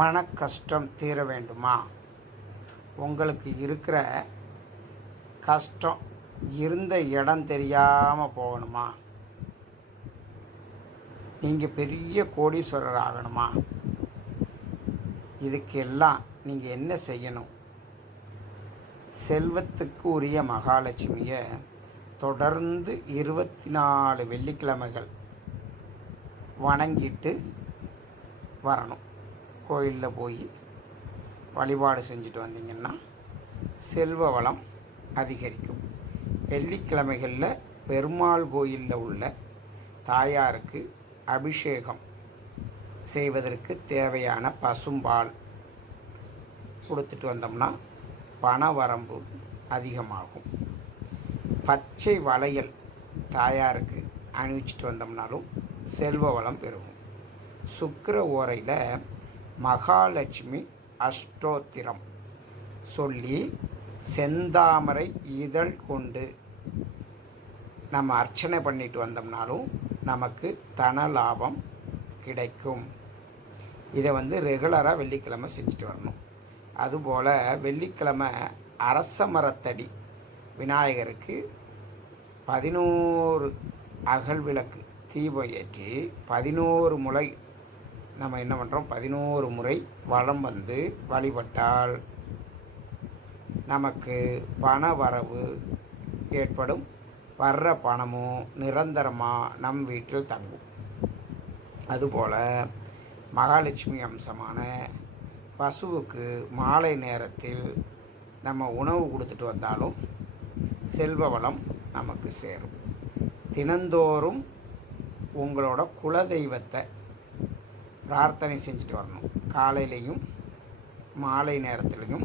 பண கஷ்டம் தீர வேண்டுமா? உங்களுக்கு இருக்கிற கஷ்டம் இருந்த இடம் தெரியாமல் போகணுமா? நீங்கள் பெரிய கோடீஸ்வரர் ஆகணுமா? இதுக்கெல்லாம் நீங்கள் என்ன செய்யணும்? செல்வத்துக்கு உரிய மகாலட்சுமியை தொடர்ந்து 24 வெள்ளிக்கிழமைகள் வணங்கிட்டு வரணும். கோயிலில் போய் வழிபாடு செஞ்சுட்டு வந்தீங்கன்னா செல்வ வளம் அதிகரிக்கும். வெள்ளிக்கிழமைகளில் பெருமாள் கோயிலில் உள்ள தாயாருக்கு அபிஷேகம் செய்வதற்கு தேவையான பசும்பால் கொடுத்துட்டு வந்தோம்னா பண வரம்பு அதிகமாகும். பச்சை வளையல் தாயாருக்கு அணிவிச்சிட்டு வந்தோம்னாலும் செல்வ வளம் பெருகும். சுக்கிர ஓரையில் மகாலட்சுமி அஷ்டோத்திரம் சொல்லி செந்தாமரை இதழ் கொண்டு நம்ம அர்ச்சனை பண்ணிட்டு வந்தோம்னாலும் நமக்கு தன லாபம் கிடைக்கும். இதை ரெகுலராக வெள்ளிக்கிழமை செஞ்சுட்டு வரணும். அதுபோல் வெள்ளிக்கிழமை அரச மரத்தடி விநாயகருக்கு 11 அகல் விளக்கு தீபம் ஏற்றி 11 முறை நம்ம என்ன பண்ணுறோம், 11 முறை வலம் வந்து வழிபட்டால் நமக்கு பண வரவு ஏற்படும். வர்ற பணமும் நிரந்தரமாக நம் வீட்டில் தங்கும். அதுபோல் மகாலட்சுமி அம்சமான பசுவுக்கு மாலை நேரத்தில் நம்ம உணவு கொடுத்துட்டு வந்தாலும் செல்வ வளம் நமக்கு சேரும். தினந்தோறும் உங்களோட குலதெய்வத்தை பிரார்த்தனை செஞ்சுட்டு வரணும். காலையிலையும் மாலை நேரத்துலையும்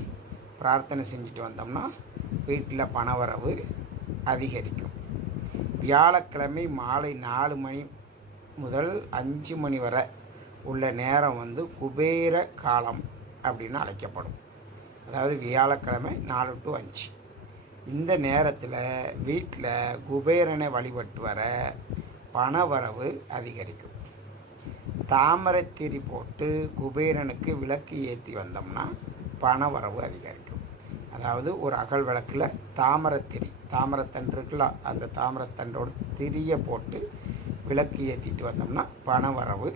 பிரார்த்தனை செஞ்சுட்டு வந்தோம்னா வீட்டில் பணவரவு அதிகரிக்கும். வியாழக்கிழமை மாலை 4 மணி முதல் 5 மணி வரை உள்ள நேரம் குபேர காலம் அப்படின்னு அழைக்கப்படும். அதாவது வியாழக்கிழமை 4 to 5 இந்த நேரத்தில் வீட்டில் குபேரனை வழிபட்டு வர பணவரவு அதிகரிக்கும். தாமரைத்திரி போட்டு குபேரனுக்கு விளக்கு ஏற்றி வந்தோம்னா பணவரவு அதிகரிக்கும். அதாவது ஒரு அகல் விளக்கில் தாமரைத்தண்டு இருக்குல்ல, அந்த தாமரைத்தண்டோட திரியை போட்டு விளக்கு ஏற்றிட்டு வந்தோம்னா பணவரவு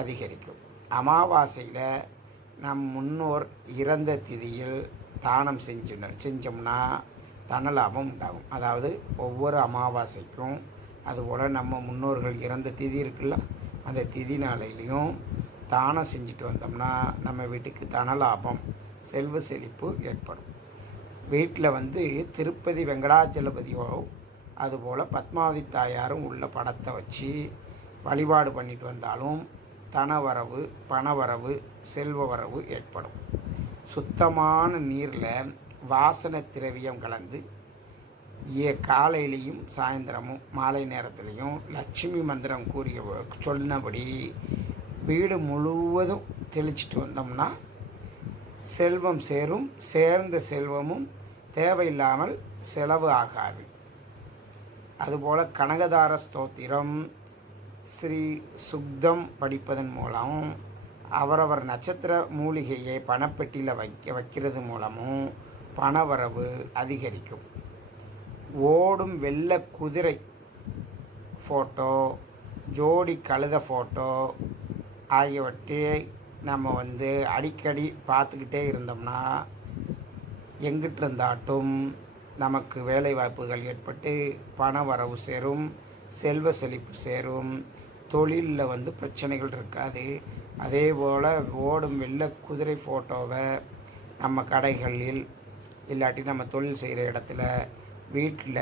அதிகரிக்கும். அமாவாசையில் நம் முன்னோர் இறந்த திதியில் தானம் செஞ்சோம்னா தனலாபம் உண்டாகும். அதாவது ஒவ்வொரு அமாவாசைக்கும் அதுபோல் நம்ம முன்னோர்கள் இறந்த திதி இருக்குல்ல, அந்த திதி நாளையிலையும் தானம் செஞ்சுட்டு வந்தோம்னா நம்ம வீட்டுக்கு தனலாபம் செல்வ செழிப்பு ஏற்படும். வீட்டில் திருப்பதி வெங்கடாச்சலபதியோ அதுபோல் பத்மாவதி தாயாரும் உள்ள படத்தை வச்சு வழிபாடு பண்ணிட்டு வந்தாலும் தனவரவு பணவரவு செல்வ வரவு ஏற்படும். சுத்தமான நீரில் வாசனை திரவியம் கலந்து காலையிலையும் சாயந்தரமும் மாலை நேரத்துலையும் லட்சுமி மந்திரம் சொன்னபடி வீடு முழுவதும் தெளிச்சிட்டு வந்தோம்னா செல்வம் சேரும். சேர்ந்த செல்வமும் தேவையில்லாமல் செலவு ஆகாது. அதுபோல் கனகதார ஸ்தோத்திரம் ஸ்ரீ சுக்தம் படிப்பதன் மூலம் அவரவர் நட்சத்திர மூலிகையை பணப்பெட்டியில் வைக்கிறது மூலமும் பணவரவு அதிகரிக்கும். ஓடும் வெள்ளை குதிரை ஃபோட்டோ, ஜோடி கழுத ஃபோட்டோ ஆகியவற்றை நம்ம அடிக்கடி பார்த்துக்கிட்டே இருந்தோம்னா எங்கிட்டு இருந்தாட்டும் நமக்கு வேலை வாய்ப்புகள் ஏற்பட்டு பண வரவு சேரும், செல்வ செழிப்பு சேரும். தொழிலில் பிரச்சனைகள் இருக்காது. அதே போல் ஓடும் வெள்ளை குதிரை ஃபோட்டோவை நம்ம கடைகளில் இல்லாட்டி நம்ம தொழில் செய்கிற இடத்துல வீட்டில்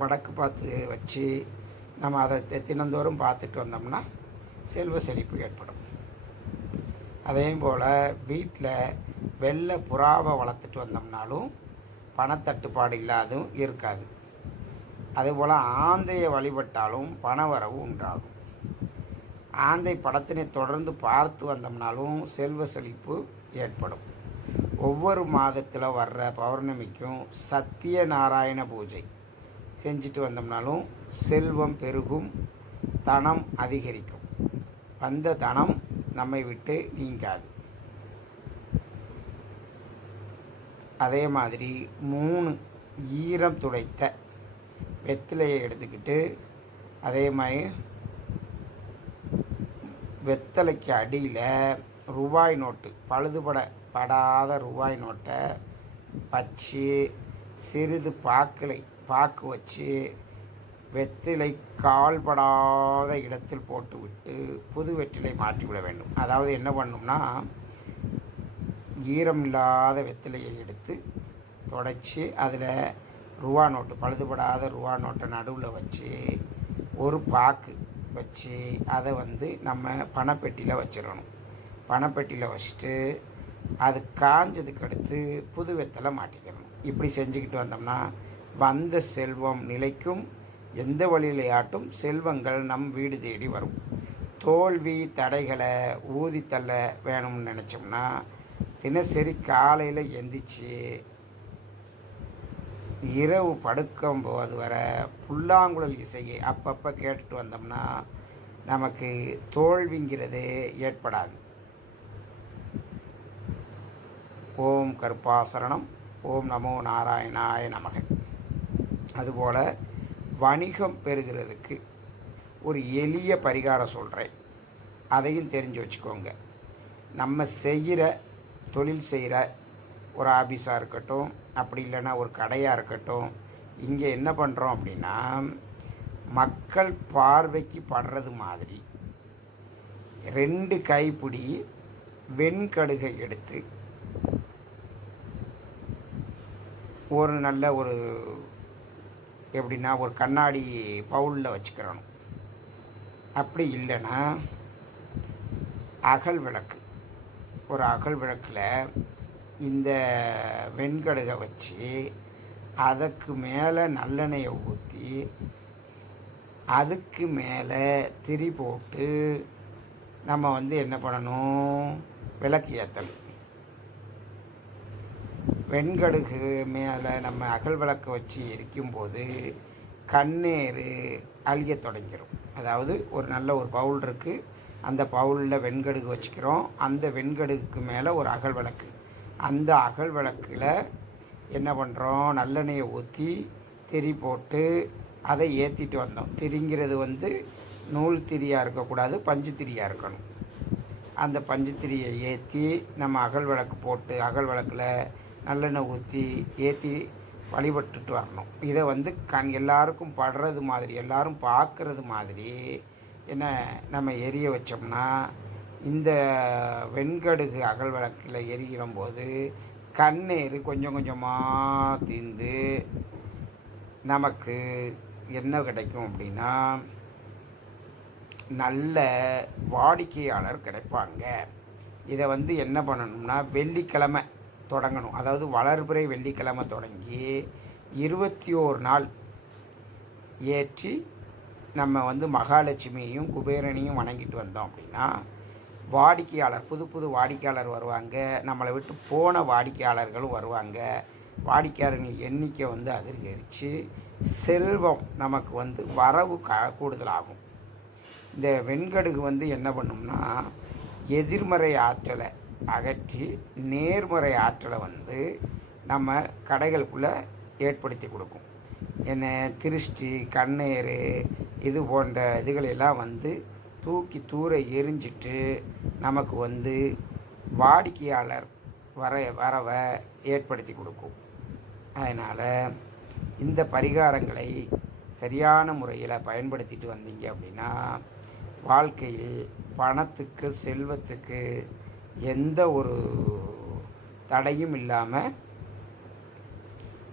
வடக்கு பார்த்து வச்சு நம்ம அதை தினந்தோறும் பார்த்துட்டு வந்தோம்னா செல்வ செழிப்பு ஏற்படும். அதே போல் வீட்டில் வெள்ளை புறாவை வளர்த்துட்டு வந்தோம்னாலும் பணத்தட்டுப்பாடு இல்லாதும் இருக்காது. அதுபோல் ஆந்தையை வழிபட்டாலும் பணவரவு உண்டாகும். ஆந்தை படத்தினை தொடர்ந்து பார்த்து வந்தோம்னாலும் செல்வ செழிப்பு ஏற்படும். ஒவ்வொரு மாதத்தில் வர்ற பௌர்ணமிக்கும் சத்தியநாராயண பூஜை செஞ்சுட்டு வந்தோம்னாலும் செல்வம் பெருகும், தனம் அதிகரிக்கும். வந்த தனம் நம்மை விட்டு நீங்காது. அதே மாதிரி 3 ஈரம் துடைத்த வெத்திலையை எடுத்துக்கிட்டு, அதே மாதிரி வெத்தலைக்கு அடியில் ரூபாய் நோட்டு, படாத ரூபாய் நோட்டை வச்சு சிறிது பாக்கு வச்சு வெற்றிலை கால்படாத இடத்தில் போட்டுவிட்டு புது வெற்றிலை மாற்றிவிட வேண்டும். அதாவது என்ன பண்ணணும்னா, ஈரமில்லாத வெற்றிலையை எடுத்து தொடச்சி அதில் ரூபா நோட்டு, பழுதுபடாத ரூபா நோட்டை நடுவில் வச்சு ஒரு பாக்கு வச்சு அதை நம்ம பணப்பெட்டியில் வச்சிடணும். பணப்பெட்டியில் வச்சுட்டு அது காஞ்சதுக்கு அடுத்து புது வெத்தலை மாட்டிக்கிறணும். இப்படி செஞ்சுக்கிட்டு வந்தோம்னா வந்த செல்வம் நிலைக்கும். எந்த வழியிலையாட்டும் செல்வங்கள் நம் வீடு தேடி வரும். தோல்வி தடைகளை ஊதித்தள்ள வேணும்னு நினச்சோம்னா தினசரி காலையில் எந்திரிச்சு இரவு படுக்கும்போது வர புல்லாங்குழல் இசையை அப்பப்போ கேட்டுட்டு வந்தோம்னா நமக்கு தோல்விங்கிறதே ஏற்படாது. ஓம் கருப்பாசரணம். ஓம் நமோ நாராயணாய நமக. அதுபோல் வணிகம் பெறுகிறதுக்கு ஒரு எளிய பரிகாரம் சொல்கிறேன், அதையும் தெரிஞ்சு வச்சுக்கோங்க. நம்ம தொழில் செய்கிற ஒரு ஆஃபீஸாக இருக்கட்டும், அப்படி இல்லைன்னா ஒரு கடையாக இருக்கட்டும், இங்கே என்ன பண்ணுறோம் அப்படின்னா, மக்கள் பார்வைக்கு படுறது மாதிரி 2 கைப்பிடி வெண்கடுகை எடுத்து ஒரு நல்ல எப்படின்னா ஒரு கண்ணாடி பவுலில் வச்சுக்கிறணும். அப்படி இல்லைன்னா ஒரு அகல் விளக்கில் இந்த வெண்கடுகை வச்சு அதுக்கு மேலே நல்லெண்ணெயை ஊற்றி அதுக்கு மேலே திரி போட்டு நம்ம என்ன பண்ணணும், விளக்கு ஏற்றணும். வெண்கடுகு மேலே நம்ம அகல் விளக்கு வச்சு எரிக்கும்போது கண்ணீர் அழிய தொடங்கிடும். அதாவது ஒரு நல்ல ஒரு பவுல் இருக்குது, அந்த பவுலில் வெண்கடுகு வச்சுக்கிறோம். அந்த வெண்கடுகுக்கு மேலே ஒரு அகல் விளக்கு, அந்த அகல் விளக்கில் என்ன பண்ணுறோம், நல்லெண்ணெயை ஊற்றி திரி போட்டு அதை ஏற்றிட்டு வந்தோம். திரிங்கிறது நூல் திரியாக இருக்கக்கூடாது, பஞ்சு திரியாக இருக்கணும். அந்த பஞ்சு திரியை ஏற்றி நம்ம அகல் விளக்கு போட்டு அகல் விளக்கில் நல்லெண்ணெய் ஊற்றி ஏற்றி வழிபட்டுட்டு வரணும். இதை எல்லாருக்கும் படுறது மாதிரி, எல்லாரும் பார்க்குறது மாதிரி நம்ம எரிய வச்சோம்னா இந்த வெண்கடுகு அகல் விளக்கில் எரிகிற போது கண்ணீர் கொஞ்சம் கொஞ்சமாக தீர்ந்து நமக்கு என்ன கிடைக்கும் அப்படின்னா, நல்ல வாடிக்கையாளர் கிடைப்பாங்க. இதை என்ன பண்ணணும்னா, வெள்ளிக்கிழமை தொடங்கணும். அதாவது வளர்பிறை வெள்ளிக்கிழமை தொடங்கி 21 நாள் ஏற்றி நம்ம மகாலட்சுமியையும் குபேரனையும் வணங்கிட்டு வந்தோம் அப்படின்னா வாடிக்கையாளர், புது வாடிக்கையாளர் வருவாங்க. நம்மளை விட்டு போன வாடிக்கையாளர்களும் வருவாங்க. வாடிக்கையாளர்கள் எண்ணிக்கை அதிகரித்து செல்வம் நமக்கு வரவு கூடுதலாகும். இந்த வெண்கடுகு என்ன பண்ணும்னா, எதிர்மறை ஆற்றலை அகற்றி நேர்மறை ஆற்றலை நம்ம கடைகளுக்குள்ளே ஏற்படுத்தி கொடுக்கும். என்ன திருஷ்டி, கண்ணீர், இது போன்ற இதுகளெல்லாம் தூக்கி தூர எரிஞ்சிட்டு நமக்கு வாடிக்கையாளர் வரவை ஏற்படுத்தி கொடுக்கும். அதனால் இந்த பரிகாரங்களை சரியான முறையில் பயன்படுத்திட்டு வந்தீங்க அப்படின்னா வாழ்க்கையில் பணத்துக்கு செல்வத்துக்கு எந்த ஒரு தடையும் இல்லாமல்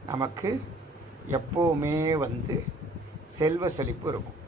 நமக்கு எப்போவுமே செல்வ செழிப்பு இருக்கும்.